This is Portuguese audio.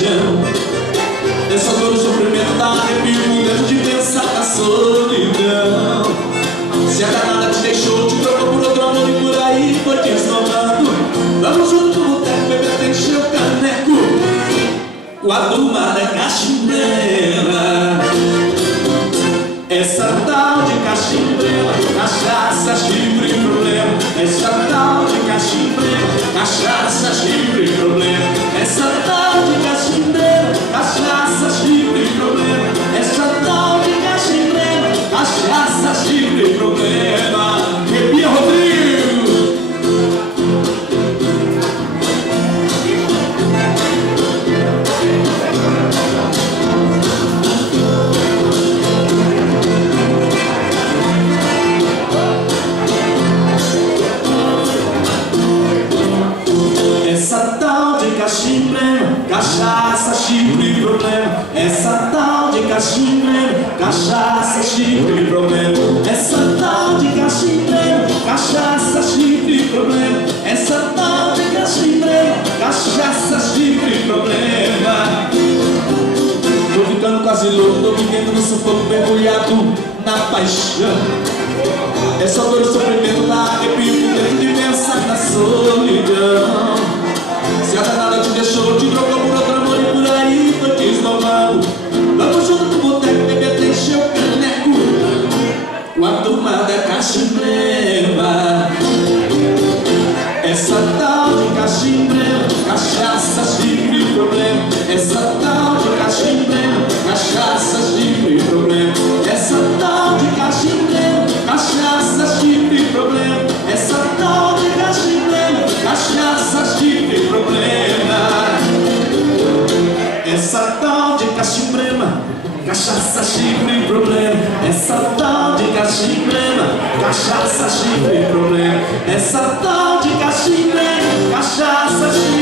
paixão. É só dor, o sofrimento, dá arrepio dentro de pensar na solidão. Se a danada te deixou, te trocou por outro amor e por aí foi desnomando. Vamos junto pro boteco, beber até encher o caneco com a turma da cachimbrema. Essa tal de cachimbrema, cachaça, chifre e problema. Essa tal de cachimbrema, cachaça, chifre e problema. Essa tal de cachimbrema, cachaça, chifre e problema. Essa tal de cachimbrema, cachaça, chifre e problema. Arrepia, Rodrigo! Essa tal de cachimbrema, cachaça, chifre e problema. Essa tal de cachimbrema, cachaça, chifre e problema. Essa tal de cachimbrema, cachaça, chifre e problema. Essa tal de cachimbrema, cachaça, chifre e problema. Tô ficando quase louco, tô vivendo no sufoco, mergulhado na paixão. É só dor e sofrimento, dá arrepio dentro de pensar na solidão. Se a danada te deixou, te trocou por outro amor e por aí foi te esnobando. Vamos junto pro boteco, beber até encher o caneco com a turma da cachimbrema. Essa tal de cachimbrema, cachaça, chifre e problema. Essa tal de cachimbrema, cachaça, chifre e problema. Essa tal de cachimbrema, cachaça, chifre e problema. Essa tal de cachimbrema, cachaça, chifre e problema. Essa tal de cachimbrema, cachaça, chifre e problema. Essa tal de cachimbrema, cachaça, chifre e problema. Essa tal de cachimbrema, cachaça, chifre